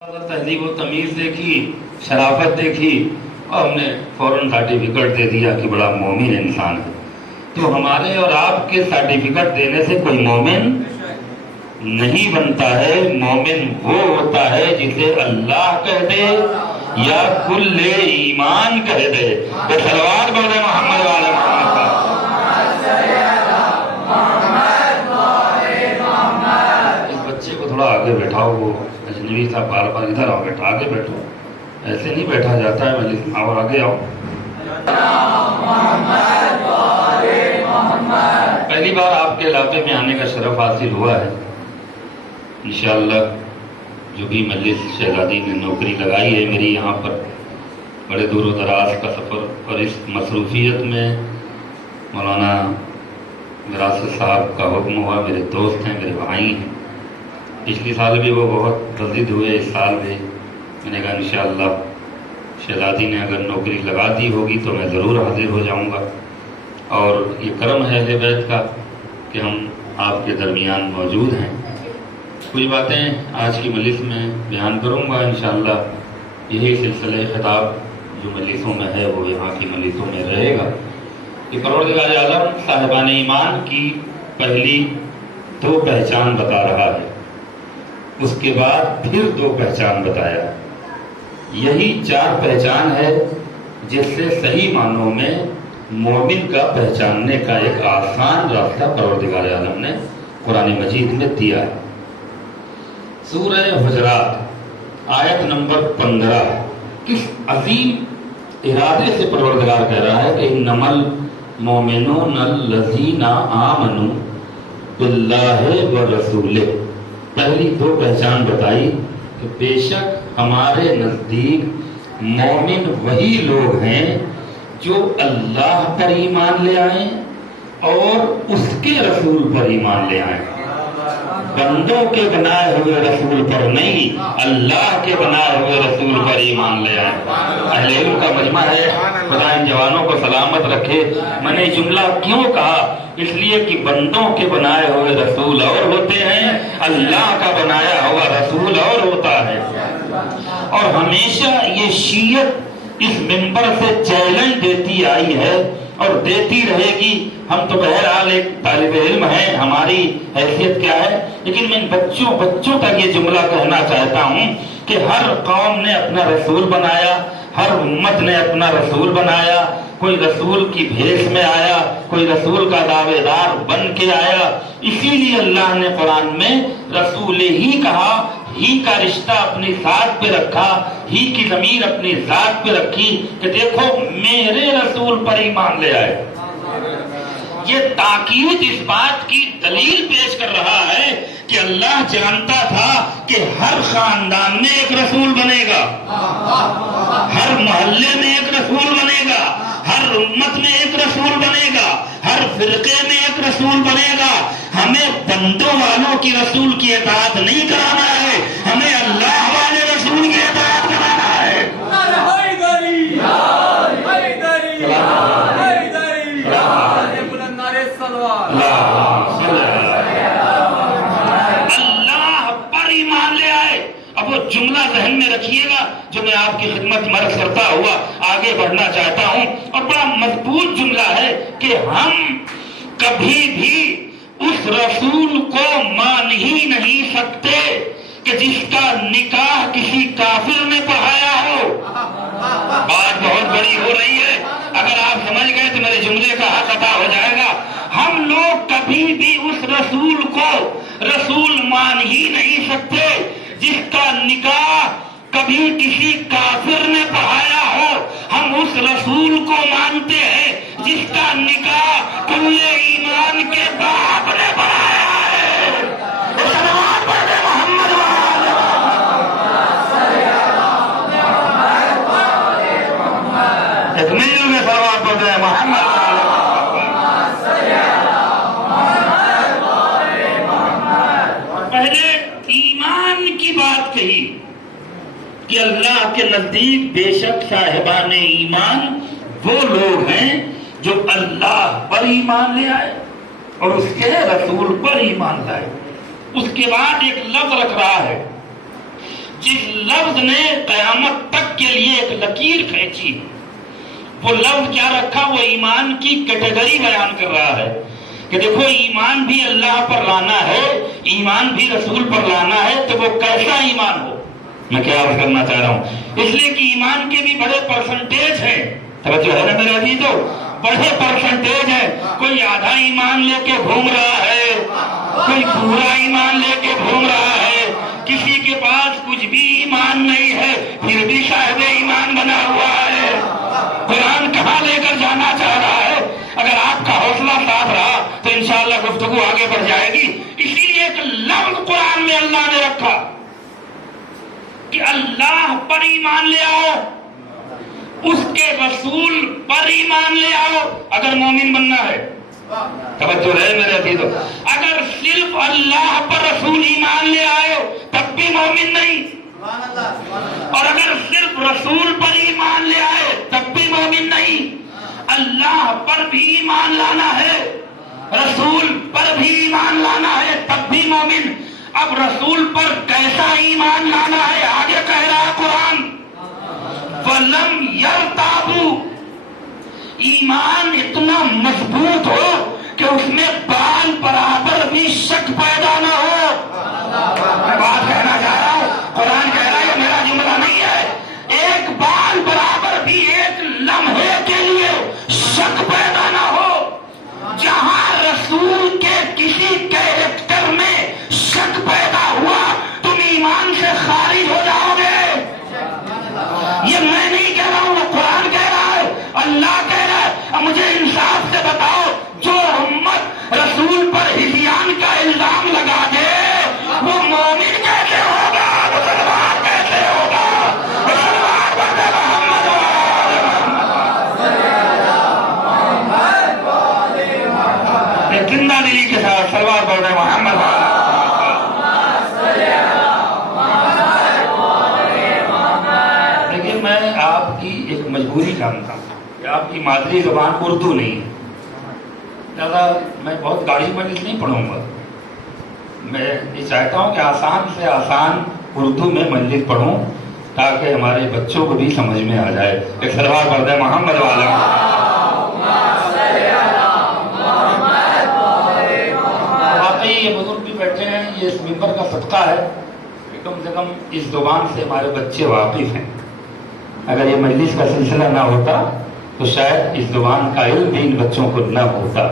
تہذیب و تمیز دیکھی، شرافت دیکھی اور ہم نے فوراً سرٹیفکیٹ دے دیا کہ بڑا مومن انسان ہے۔ تو ہمارے اور آپ کے سرٹیفکیٹ دینے سے کوئی مومن نہیں بنتا ہے۔ مومن وہ ہوتا ہے جسے اللہ کہہ دے یا کل ایمان کہہ دے۔ صلوات بولے محمد والے محمد کا۔ اس بچے کو تھوڑا آگے بیٹھاؤ، وہ اجنبی تھا، بار بار ادھر آؤ، بیٹھا آگے بیٹھو، ایسے نہیں بیٹھا جاتا ہے مجلس میں، اور آگے آؤ۔ پہلی بار آپ کے علاقے میں آنے کا شرف حاصل ہوا ہے۔ انشاءاللہ جو بھی مجلس شہزادی نے نوکری لگائی ہے میری یہاں پر، بڑے دور و دراز کا سفر، اور اس مصروفیت میں مولانا وراثت صاحب کا حکم ہوا، میرے دوست ہیں، میرے بھائی ہیں۔ پچھلی سال بھی وہ بہت رضد ہوئے، اس سال بھی میں نے کہا انشاءاللہ شہزادی نے اگر نوکری لگا دی ہوگی تو میں ضرور حاضر ہو جاؤں گا، اور یہ کرم ہے اہل بیت کا کہ ہم آپ کے درمیان موجود ہیں۔ کچھ باتیں آج کی مجلس میں بیان کروں گا انشاءاللہ۔ یہی سلسلہ خطاب جو مجلسوں میں ہے وہ یہاں کی مجلسوں میں رہے گا۔ کہ پروردگار عالم صاحبان ایمان کی پہلی 2 پہچان بتا رہا ہے، اس کے بعد پھر 2 پہچان بتایا۔ یہی 4 پہچان ہے جس سے صحیح معنوں میں مومن کا پہچاننے کا ایک آسان راستہ پروردگار عالم نے قرآن مجید میں دیا ہے۔ سورہ حجرات آیت نمبر 15 کس عظیم ارادے سے پروردگار کہہ رہا ہے کہ انما المؤمنون الذین آمنوا باللہ ورسولہ۔ پہلی 2 پہچان بتائی کہ بے شک ہمارے نزدیک مومن وہی لوگ ہیں جو اللہ پر ایمان لے آئیں اور اس کے رسول پر ایمان لے آئیں۔ بندوں کے بنائے ہوئے رسول پر نہیں، اللہ کے بنائے ہوئے رسول پر ایمان لے آئیں۔ اہل علم کا مجمع ہے، خدا ان جوانوں کو سلامت رکھے۔ میں نے جملہ کیوں کہا؟ اس لیے کہ بندوں کے بنائے ہوئے رسول اور ہوتے ہیں، اللہ کا بنایا ہوا رسول اور ہوتا ہے۔ اور ہمیشہ یہ شیعت اس منبر سے چیلنج دیتی آئی ہے اور دیتی رہے گی۔ ہم تو بہرحال ایک طالب علم ہیں، ہماری حیثیت کیا ہے، لیکن میں بچوں تک یہ جملہ کہنا چاہتا ہوں کہ ہر قوم نے اپنا رسول بنایا، ہر امت نے اپنا رسول بنایا۔ کوئی رسول کی بھیس میں آیا، کوئی رسول کا دعوے دار بن کے آیا۔ اسی لیے اللہ نے قرآن میں رسول ہی کہا، ہی کا رشتہ اپنی ذات پہ رکھا، ہی کی ضمیر اپنی ذات پہ رکھی کہ دیکھو میرے رسول پر ایمان لے آئے۔ یہ تاکید اس بات کی دلیل پیش کر رہا ہے کہ اللہ جانتا تھا کہ ہر خاندان میں ایک رسول بنے گا، ہر محلے میں ایک رسول بنے گا، ہر امت میں ایک رسول بنے گا، ہر فرقے میں ایک رسول بنے گا۔ ہمیں بندوں والوں کی رسول کی اطاعت نہیں کرانا ہے، ہمیں اللہ والے رسول کی اطاعت کرانا ہے۔ اللہ پر ایمان لے آئے۔ اب وہ جملہ ذہن میں رکھیے گا جو میں آپ کی خدمت میں عرض کرتا ہوا آگے بڑھنا چاہتا ہوں، اور بڑا مضبوط جملہ ہے کہ ہم کبھی بھی اس رسول کو مان ہی نہیں سکتے کہ جس کا نکاح کسی کافر نے پڑھایا ہو۔ بات بہت بڑی ہو رہی ہے، اگر آپ سمجھ گئے تو میرے جملے کا حق ادا ہو جائے گا۔ ہم لوگ کبھی بھی اس رسول کو رسول مان ہی نہیں سکتے جس کا نکاح کبھی کسی کافر نے پڑھایا ہو۔ ہم اس رسول کو مانتے ہیں جس کا نکاح کل ایمان کے باپ نے پڑھایا ہے۔ صلوات پڑھے محمد ایک مل میں صلوات پڑھے محمد۔ پہلے ایمان کی بات کہی کہ اللہ کے نزدیک بے شک صاحبان ایمان وہ لوگ ہیں جو اللہ پر ایمان لے آئے اور اس کے رسول پر ایمان لائے۔ اس کے بعد ایک لفظ رکھ رہا ہے جس لفظ نے قیامت تک کے لیے ایک لکیر کھینچی، وہ لفظ کیا رکھا؟ وہ ایمان کی کیٹیگری بیان کر رہا ہے کہ دیکھو ایمان بھی اللہ پر لانا ہے، ایمان بھی رسول پر لانا ہے، تو وہ کیسا ایمان ہو؟ میں کیا عرض کرنا چاہ رہا ہوں، اس لیے کہ ایمان کے بھی بڑے پرسنٹیج ہیں، توجہ ہے نا میرے عزیزو، بڑے پرسنٹیج ہیں۔ کوئی آدھا ایمان لے کے گھوم رہا ہے، کوئی پورا ایمان لے کے گھوم رہا ہے، کسی کے پاس کچھ بھی ایمان نہیں ہے پھر بھی صاحب ایمان بنا ہوا ہے۔ قرآن کہاں لے کر جانا چاہ رہا ہے؟ اگر آپ کا حوصلہ صاف رہا تو انشاءاللہ گفتگو آگے بڑھ جائے گی۔ اسی لیے ایک لفظ قرآن میں اللہ نے رکھا کہ اللہ پر ایمان لے آؤ، اس کے رسول پر ایمان لے آؤ اگر مومن بننا ہے۔ توجہ رہے میرے عزیزو، اگر صرف اللہ پر رسول ایمان لے آئے تب بھی مومن نہیں، اور اگر صرف رسول پر ایمان لے آئے تب بھی مومن نہیں۔ اللہ پر بھی ایمان لانا ہے، رسول پر بھی ایمان لانا ہے تب بھی مومن۔ اب رسول پر کیسا ایمان لانا ہے؟ آگے کہہ رہا قرآن وَلَمْ يَرْتَابُوا، ایمان اتنا مضبوط ہو کہ اس میں بال برابر بھی شک پیدا نہ ہو۔ میں بات کہنا چاہ رہا ہوں، قرآن کہہ رہا ہے، یہ میرا جملہ نہیں ہے، ایک بال برابر بھی ایک لمحے کے لیے شک پیدا نہ ہو۔ جہاں رسول کے کسی کیریکٹر میں شک پیدا ہوا تم ایمان سے خارج ہو جاؤ گے۔ یہ میں نہیں کہہ رہا ہوں، وہ قرآن کہہ رہا ہے، اللہ کہہ رہا ہے۔ اب مجھے انصاف سے بتاؤ، جو امت رسول پر ہذیان کا الزام لگا دے وہ مومن کیسے ہوگا؟ مسلمان کیسے ہوگا؟ مسلمان بندے محمد ایک زندہ دلی کے ساتھ سلوات پڑھ رہے محمد میں آپ کی ایک مجبوری جانتا ہوں کہ آپ کی مادری زبان اردو نہیں ہے، لہذا میں بہت گاڑی مجلس نہیں پڑھوں گا۔ میں یہ چاہتا ہوں کہ آسان سے آسان اردو میں مجلس پڑھوں تاکہ ہمارے بچوں کو بھی سمجھ میں آ جائے۔ ایک سلوات پڑھ دیں محمد والا۔ واقعی یہ بزرگ بھی بیٹھے ہیں، یہ اس ممبر کا صدقہ ہے کہ کم سے کم اس زبان سے ہمارے بچے واقف ہیں۔ اگر یہ مجلس کا سلسلہ نہ ہوتا تو شاید اس زبان کا علم بھی ان بچوں کو نہ ہوتا۔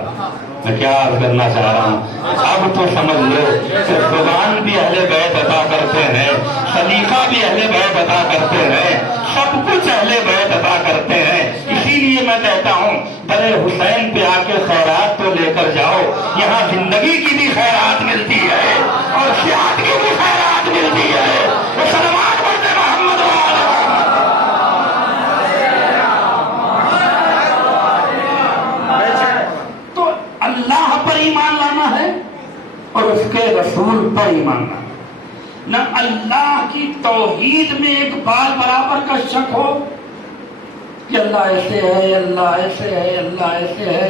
میں کیا عرض کرنا چاہ رہا ہوں، اب تو سمجھ لو کہ زبان بھی اہل بیت عطا کرتے ہیں، سلیقہ بھی اہل بیت عطا کرتے ہیں، سب کچھ اہل بیت عطا کرتے ہیں۔ اسی لیے میں کہتا ہوں در حسین پہ آ کے خیرات تو لے کر جاؤ، یہاں زندگی کی بھی خیرات ملتی ہے اور صحت کی بھی خیرات ملتی ہے۔ مسلمان بنتے محمد تو اللہ پر ایمان لانا ہے اور اس کے رسول پر ایمان لانا، نہ اللہ کی توحید میں ایک بال برابر کا شک ہو کہ اللہ ایسے ہے، اللہ ایسے ہے، اللہ ایسے ہے،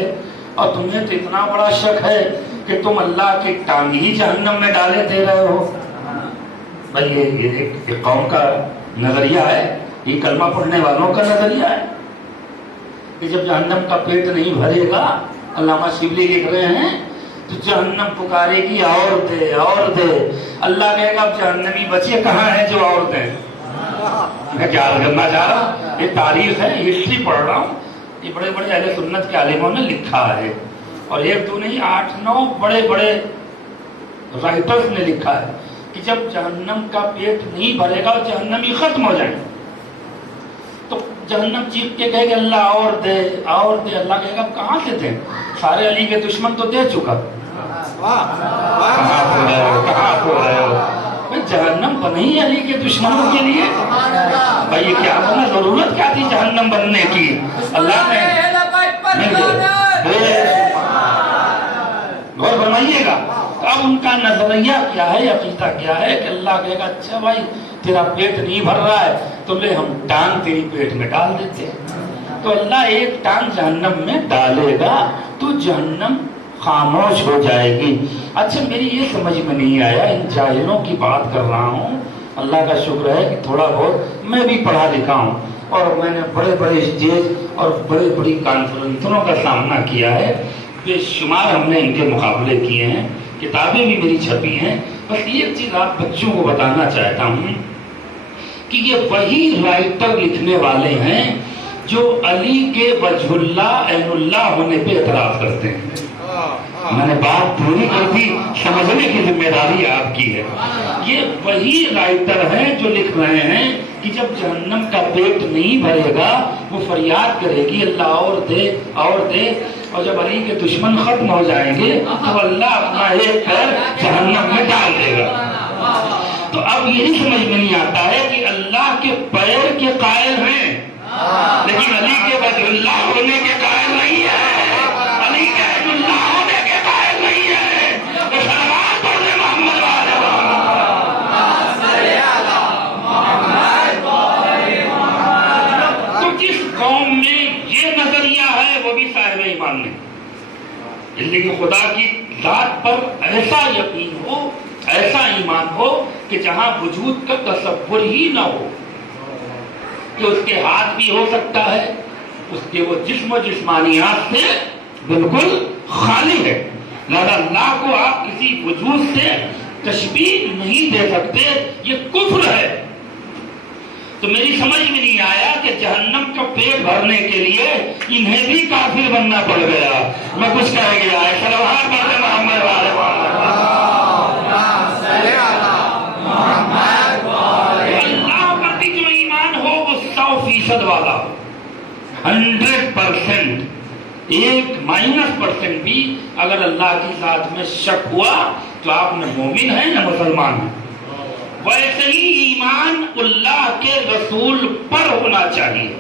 اور تمہیں تو اتنا بڑا شک ہے کہ تم اللہ کی ٹانگ ہی جہنم میں ڈالے دے رہے ہو۔ بھائی یہ ایک قوم کا نظریہ ہے، یہ کلمہ پڑھنے والوں کا نظریہ ہے کہ جب جہنم کا پیٹ نہیں بھرے گا، علامہ شبلی لکھ رہے ہیں، تو جہنم پکارے گی اور دے اور دے۔ اللہ کہے گا اب جہنمی بچے کہاں ہیں جو اور دیں؟ میں کیا کرنا چاہ رہا ہوں، یہ تاریخ ہے، ہسٹری پڑھ رہا ہوں، یہ بڑے بڑے اہل سنت کے عالموں نے لکھا ہے، اور ایک دو نہیں 8-9 بڑے بڑے رائٹرز نے لکھا ہے کہ جب جہنم کا پیٹ نہیں بھرے گا جہنمی ختم ہو جائیں گے، تو جہنم چیخ کے کہے گا اللہ اور دے اور دے۔ اللہ کہے گا کہاں سے دیں؟ سارے علی کے دشمن تو دے چکا، کہاں ہو رہے ہو؟ جہنم بنی علی کے دشمنوں کے لیے، بھائی یہ کیا بنا، ضرورت کیا تھی جہنم بننے کی؟ اللہ نے غور فرمائیے گا۔ اب ان کا نظریہ کیا ہے، عقیدہ کیا ہے کہ اللہ کہے گا اچھا بھائی تیرا پیٹ نہیں بھر رہا ہے تو لے ہم ٹانگ تیری پیٹ میں ڈال دیتے ہیں۔ تو اللہ ایک ٹانگ جہنم میں ڈالے گا تو جہنم خاموش ہو جائے گی۔ اچھا میری یہ سمجھ میں نہیں آیا، ان جاہلوں کی بات کر رہا ہوں اللہ کا شکر ہے کہ تھوڑا بہت میں بھی پڑھا لکھا ہوں اور میں نے بڑے بڑے اسٹیج اور بڑی بڑی کانفرنسوں کا سامنا کیا ہے، بے شمار ہم نے ان کے مقابلے کیے ہیں، کتابیں بھی میری چھپی ہیں۔ بس ایک چیز آپ بچوں کو بتانا چاہتا ہوں کہ یہ وہی رائٹر لکھنے والے ہیں جو علی کے وجہ اللہ عین اللہ ہونے پہ اعتراض کرتے ہیں۔ میں نے بات پوری کر دی، سمجھنے کی ذمہ داری آپ کی ہے۔ یہ وہی رائٹر ہیں جو لکھ رہے ہیں کہ جب جہنم کا پیٹ نہیں بھرے گا وہ فریاد کرے گی اللہ اور دے اور دے، اور جب علی کے دشمن ختم ہو جائیں گے تو اللہ اپنا ایک پیر جہنم میں ڈال دے گا۔ تو اب یہی سمجھ میں نہیں آتا ہے کہ اللہ کے پیر کے قائل ہیں لیکن علی کے وجہ اللہ ہونے کے قائل نہیں ہے، علی کے وجہ اللہ ہونے کے قائل نہیں ہے۔ تو سلوات پڑھنے محمد والے تو جس قوم میں یہ نظریہ ہے وہ بھی صاحب ایمان نہیں، اس لیے کہ خدا کی ذات پر ایسا یقین ہو، ایسا ایمان ہو کہ جہاں وجود کا تصور ہی نہ ہو کہ اس کے ہاتھ بھی ہو سکتا ہے، اس کے وہ جسم و جسمانیات سے بالکل خالی ہے، لہذا اللہ کو آپ کسی وجود سے تشبیہ نہیں دے سکتے، یہ کفر ہے۔ تو میری سمجھ میں نہیں آیا کہ جہنم کا پیٹ بھرنے کے لیے انہیں بھی کافر بننا پڑ گیا۔ میں کچھ کہہ گیا ہے، صلوات پڑھے محمد والے اللہ پر بھی جو ایمان ہو وہ 100% والا ہو، 100%، ایک -% بھی اگر اللہ کی ذات میں شک ہوا تو آپ نہ مومن ہیں نہ مسلمان ہیں۔ ویسے ہی ایمان اللہ کے رسول پر ہونا چاہیے۔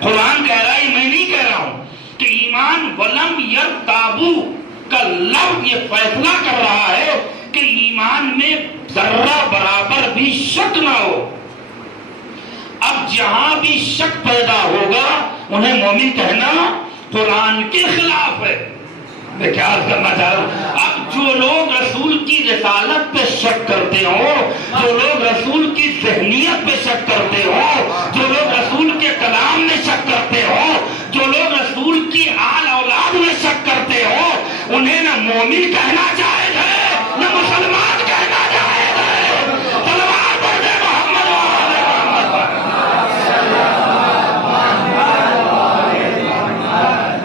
قرآن کہہ رہا ہے، میں نہیں کہہ رہا ہوں کہ ایمان ولم یرتابو کا لفظ یہ فیصلہ کر رہا ہے کہ ایمان میں ذرہ برابر بھی شک نہ ہو۔ اب جہاں بھی شک پیدا ہوگا انہیں مومن کہنا قرآن کے خلاف ہے۔ میں کیا عرض کرنا چاہ رہا ہوں، اب جو لوگ رسول کی رسالت پہ شک کرتے ہو، جو لوگ رسول کی ذہنیت پہ شک کرتے ہو، جو لوگ رسول کے کلام میں شک کرتے ہو، جو لوگ رسول کی آل اولاد میں شک کرتے ہو، انہیں نہ مومن کہنا جائز ہے نہ مسلمان کہنا جائز ہے۔ تلوار پڑھے محمد والے محمد۔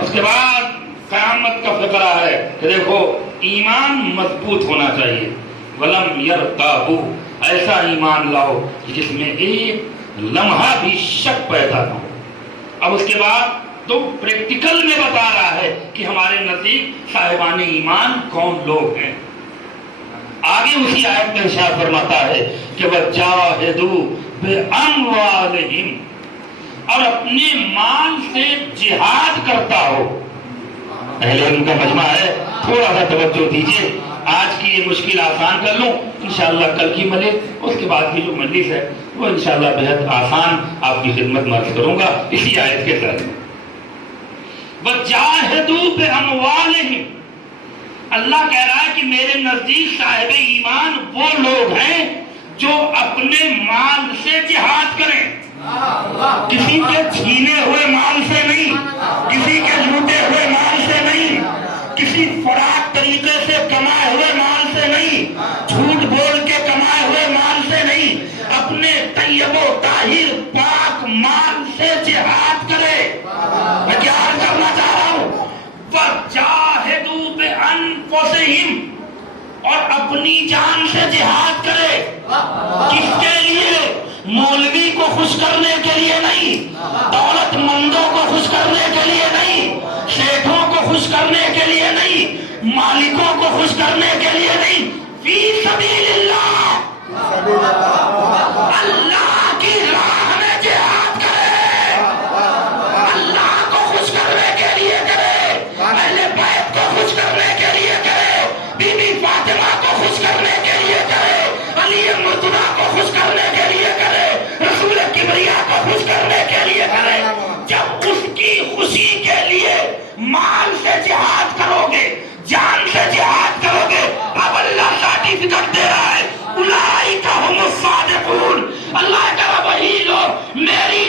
اس کے بعد قیامت کا فقرہ ہے کہ دیکھو ایمان مضبوط ہونا چاہیے، ولم یرتابو، ایسا ایمان لاؤ جس میں ایک لمحہ بھی شک پیدا نہ ہو۔ اب اس کے بعد تو پریکٹیکل میں بتا رہا ہے کہ ہمارے نزدیک صاحبان ایمان کون لوگ ہیں۔ آگے اسی آیت میں ارشاد فرماتا ہے کہ وَجَاهِدُوا بِأَمْوَالِهِمْ، اور اپنے مال سے جہاد کرتا ہو۔ اہل علم کا مجمع ہے، تھوڑا سا توجہ دیجئے، آج کی یہ مشکل آسان کر لوں، انشاءاللہ کل کی مجلس، اس کے بعد کی جو مجلس ہے وہ انشاءاللہ بہت آسان آپ کی خدمت میں عرض کروں گا اسی آیت کے تحت۔ وَجَاهِدُوا بِأَمْوَالِهِمْ، اللہ کہہ رہا ہے کہ میرے نزدیک صاحب ایمان وہ لوگ ہیں جو اپنے مال سے جہاد کریں، کسی کے چھینے ہوئے مال سے نہیں، کسی کے لوٹے ہوئے مال سے نہیں، کسی فراق طریقے سے کمائے ہوئے مال سے نہیں، جھوٹ بول کے کمائے ہوئے مال سے نہیں، اپنے طیب و طاہر پاک مال سے جہاد کرے۔ میں کیا عرض کرنا چاہ رہا ہوں، وَجَاهِدُوا بِأَنفُسِهِمْ، اور اپنی جان سے جہاد کرے۔ کس کے لیے؟ مولوی کو خوش کرنے کے لیے نہیں، دولت مندوں کو خوش کرنے کے لیے نہیں، شیخوں کو خوش کرنے کے لیے نہیں، مالکوں کو خوش کرنے کے لیے نہیں، فی سبیل اللہ، اللہ کی راہ میں جہاد کرے، اللہ کو خوش کرنے کے لیے کرے، اہل بیت کو خوش کرنے کے لیے کرے، بی بی فاطمہ کو خوش کرنے کے لیے کرے، علی مرتضیٰ کو خوش کرنے کے لیے کرے، رسول کبریا کو خوش کرنے کے لیے کرے۔ جب اس کی خوشی کے لیے مال سے جہاد کرو گے، جان سے جہاد کرو گے، اب اللہ سرٹیفکیٹ دے رہا ہے، اولئک هم الصادقون۔ میری